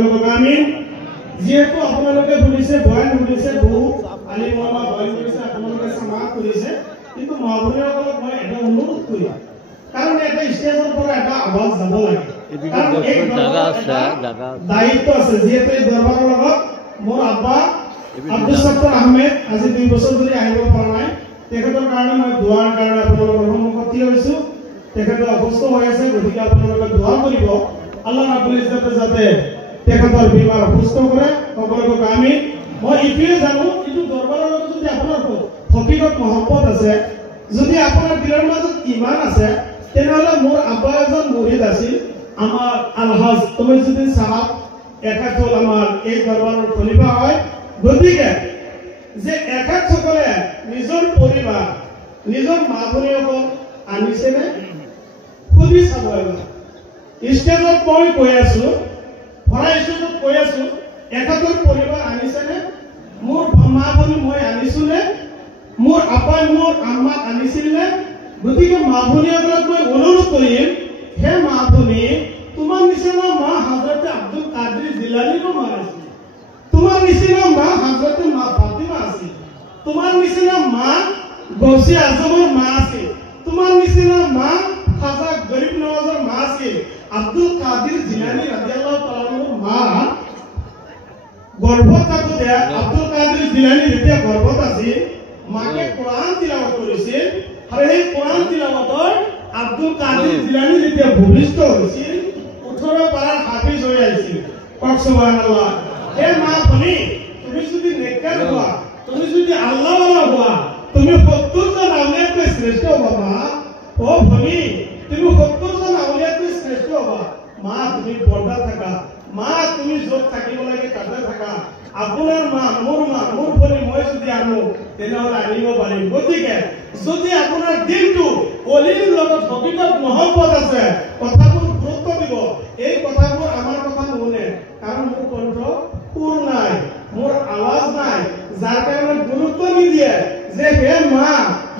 সকলক আমিন। যেহেতু আপোনালোকে শুনিছে বয়ান শুনিছে বহু আলিম ওলামা বয়ান কৰিছে আপোনালোকে সমাজ কৰিছে কিন্তু মহাবলীসকলক মই এটা অনুৰোধ কৰিম কাৰণ এটা ষ্টেজৰ পৰা এটা আৱাজ যাব লাগে কাৰণ এক দায়িত্ব আছে যেহেতু এই দৰবাৰৰ লগত মোৰ আব্বা আব্দুল সত্তাৰ আহমেদ আজি 2 বছৰ ধৰি আহিব পৰা নাই তেখেতৰ কাৰণে মই দোৱাৰ কাৰণে আপোনালোকৰ সন্মুখত থিয় হৈছো তেখেত অসুস্থ হৈ আছে গতিকে আপোনালোকে দোৱা কৰিব আল্লাহ ৰাব্বুল ইজ্জতে যাতে তেখেতৰ বিমাৰ সুস্থ কৰে সকলোকে আমিন। মই ইটোৱে জানো এইটো দৰবাৰৰ লগত যদি আপোনাৰ হকিকত মহব্বত আছে যদি আপোনাৰ দিলৰ মাজত ইমান আছে তেনেহলে মোৰ আব্বা এজন মুৰিদ আছিল আমাৰ আলহাজ তমিজুদ্দিন সাহেব একাতল আমাৰ এই দৰবাৰৰ খলিফা হয় গতিকে যে একাত সকলে নিজৰ পৰিবাৰ নিজৰ মা ভনীসকল আনিছেনে খুদি চাব ষ্টেজত মই কৈ আছো ভৰা ষ্টেজত কৈ আছো একাতৰ পৰিবাৰ আনিছেনে মোৰ মা ভনী মই আনিছোনে মোৰ আপাই মোৰ আম্মাক আনিছিলনে গতিকে মা ভনীসকলক মই অনুৰোধ কৰিম হে মা ভনী তোমাৰ নিচিনা মা হযৰত আব্দুল কাদিৰ জিলানীৰ মা আছিল তোমাৰ নিচিনা মা হযৰত মা ফাতিমা আছিল তোমাৰ নিচিনা মা গৌসে আজমৰ মা আছিল তোমাৰ নিচিনা মা খাজা গৰীব নৱাজৰ মা আছিল আব্দুল কাদিৰ জিলানী ৰাদিয়াল্লাহু তাআলাৰ মা গৰ্ভত থাকোতে আব্দুল কাদিৰ জিলানী যেতিয়া গৰ্ভত আছিল মাকে কোৰআন তিলাওয়াত কৰিছিল আৰু এই কোৰআন তিলাওয়াতৰ আব্দুল কাদিৰ জিলানী যেতিয়া ভূমিষ্ঠ হৈছিল 18 পাৰাৰ হাফিজ হৈ আহিছিল সুবহানাল্লাহ। হে মা ভনী তুমি যদি নেককাৰ হোৱা তুমি যদি আল্লাহওয়ালা হোৱা তুমি 70 জন আউলিয়াতকৈ শ্ৰেষ্ঠ হবা ও ভনী তুমি 70 জন আউলিয়াতকৈ শ্ৰেষ্ঠ হবা মা তুমি পৰ্দা থাকা মা তুমি যত থাকিব লাগে তাতে থাকা আপোনাৰ মা মোৰ ভনী মই যদি আনো তেনেহলে আনিব পাৰিম গতিকে যদি আপোনাৰ দিনটো অলিৰ লগত হকিকত মহব্বত আছে কথাবোৰ গুৰুত্ব দিব এই কথাবোৰ আমাৰ কথা নুশুনে কাৰণ মোৰ কণ্ঠ সুৰ নাই মোৰ আৱাজ নাই যাৰ কাৰণে গুৰুত্ব নিদিয়ে যে হে মা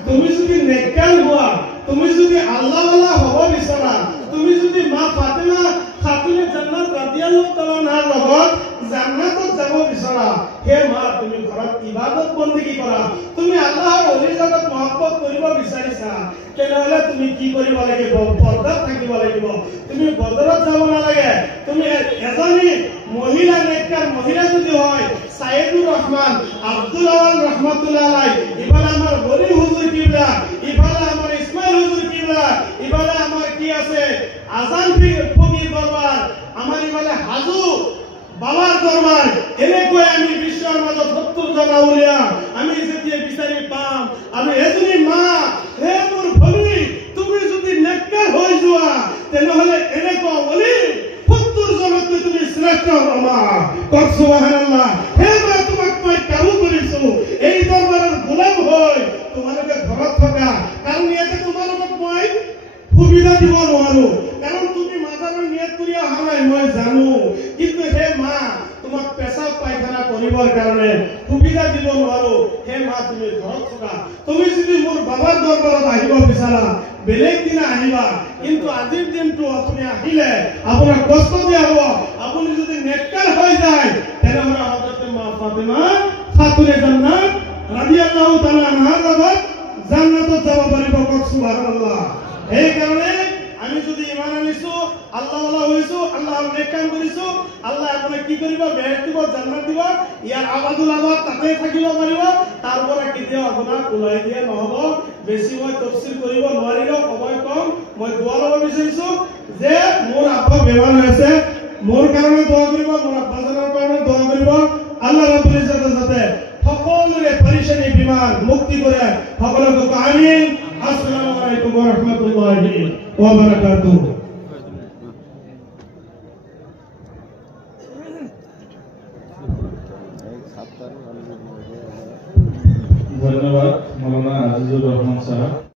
তুমি যদি নেককাৰ হোৱা তুমি যদি আল্লাহওয়ালা হ'ব বিচাৰা তুমি যদি মা ফাতিমা খাতুনে জান্নাত ৰাদিয়াল্লাহু তাআলা আনহাৰ লগত জান্নাতত যাব বিচাৰা হে মা তুমি ঘৰত ইবাদত বন্দী কৰা তুমি আল্লাহৰ ওলিৰ লগত মহব্বত কৰিব বিচাৰিছা তেনেহলে তুমি কি কৰিব লাগিব পৰ্দাত থাকিব লাগিব তুমি বজাৰত যাব নালাগে তুমি এজনী মহিলা নেককার মহিলা যদি হয় সাইদুর রহমান আব্দুল আওয়াল রহমাতুল্লাহ আলাইহি ইফালে আমার গনি হুজুর কিবলা ইফালে আমার ইসমাইল হুজুর কিবলা ইফালে আমার কি আছে আজান ফকির দরবার আমার ইফালে হাজু বাবার দরবার এনেকৈ আমি বিশ্বৰ মাজত 70 জন আউলিয়া আমি যেতিয়া বিচাৰি পাম আমি এজনী মা হে মোৰ ভনী তুমি যদি নেককাৰ হৈ যোৱা তেনেহলে এনেকৈ ওলি 70 জনতকৈ তুমি শ্ৰেষ্ঠ হবা সুবহানাল্লাহ। হে মা তোমাক মই কামো কৰিছো এই দৰবাৰৰ গোলাম হৈ তোমালোকে ঘৰত থকা কাৰণ ইয়াতে তোমালোকক মই সুবিধা দিব নোৱাৰো কাৰণ তুমি মাজাৰৰ নিয়ত কৰি অহা নাই মই জানো কিন্তু হে মা তোমাক পেশাব পায়খানা কৰিবৰ কাৰণে সুবিধা দিব নোৱাৰো হে মা তুমি ঘৰত থকা তুমি যদি মোৰ বাবাৰ দৰবাৰত আহিব বিচাৰা বেলেগ দিনা আহিবা কিন্তু আজিৰ দিনটো আপুনি আহিলে আপোনাৰ কষ্ট দিয়া হ'ব আপুনি যদি নেককার হৈ যায় তেনেহলে হযরত মা ফাতিমা খাতুনে জান্নাত রাদিয়াল্লাহু তাআলা আনহাৰ লগত জান্নাতত যাব পাৰিব সুবহানাল্লাহ। এই কাৰণে আমি যদি ইমান আনিছো আল্লাহওয়ালা হৈছো আল্লাহৰ নেক কাম কৰিছো আল্লাহ আপোনাক কি কৰিব বেহেশত দিব জান্নাত দিব ইয়াৰ আবাদুল আবাদ তাতে থাকিব পাৰিব তাৰ পৰা কেতিয়াও আপোনাক ওলাই দিয়া নহব বেছি মই তাফসীৰ কৰিব নোৱাৰিলো সময় কম মই দোৱা ল'ব বিচাৰিছো যে মোৰ আব্বা বেমাৰ হৈছে মোৰ কাৰণে দোৱা কৰিব মোৰ আব্বাজনৰ কাৰণে দোৱা কৰিব আল্লাহ ৰাব্বুল ইজ্জতে যাতে সকলোৰে পৰেশানি বিমাৰ মুক্তি কৰে সকলোকে আমিন। আসসালামু আলাইকুম ওয়া ৰাহমাতুল্লাহি ওয়া বাৰাকাতুহু। ধন্যবাদ মাওলানা আজিজুৰ ৰহমান সাহেব।